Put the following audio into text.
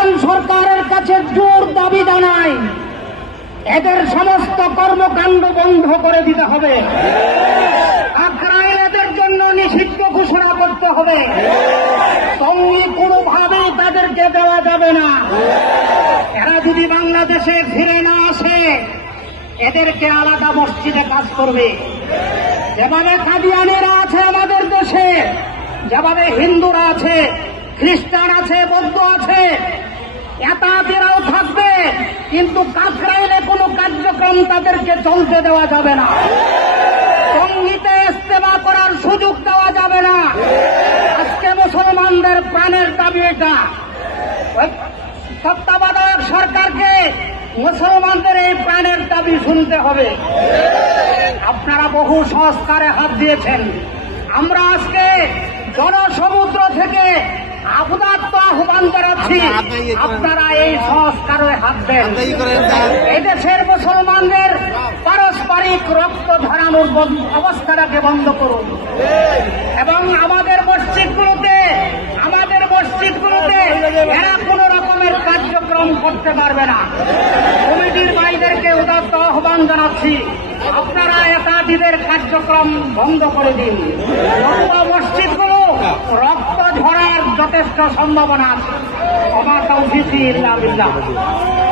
বর্তমান সরকারের কাছে জোর দাবি জানাই, এদের সমস্ত কর্মকাণ্ড বন্ধ করে দিতে হবে। আখড়াইল এদের জন্য নিষিদ্ধ ঘোষণা করতে হবে। সঙ্গী কোনোভাবেই তাদেরকে দেওয়া যাবে না। এরা যদি বাংলাদেশে ফিরে না আসে, এদেরকে আলাদা মসজিদে কাজ করবে। যেভাবে কাদিয়ানিরা আছে আমাদের দেশে, যেভাবে হিন্দুরা আছে, খ্রিস্টান আছে, বৌদ্ধ আছে, এতাতেরাও থাকবে, কিন্তু কাকরাইলে কোনো কার্যক্রম তাদেরকে চলতে দেওয়া যাবে না। সঙ্গীতে ইস্তেমা করার সুযোগ দেওয়া যাবে না। আজকে মুসলমানদের প্রাণের দাবি এটা। তত্ত্বাবধায়ক সরকারকে মুসলমানদের এই প্রাণের দাবি শুনতে হবে। আপনারা বহু সংস্কারে হাত দিয়েছেন। আমরা আজকে জনসমুদ্র থেকে আবদাত্ত আহ্বান জানাচ্ছি, আপনারা এই সংস্কারে হাত দেন। এদেশের মুসলমানদের পারস্পরিক রক্ত ঝরানোর অবস্থাটাকে বন্ধ করুন এবং আমাদের মসজিদগুলোতে এরা কোন রকমের কার্যক্রম করতে পারবে না। কমিটির ভাইদেরকে উদাত্ত আহ্বান জানাচ্ছি, আপনারা একাধিদের কার্যক্রম বন্ধ করে দিন। মসজিদগুলো রক্ত ঝরার যথেষ্ট সম্ভাবনা আছে। আমার তৌফিক ইল্লা বিল্লাহ।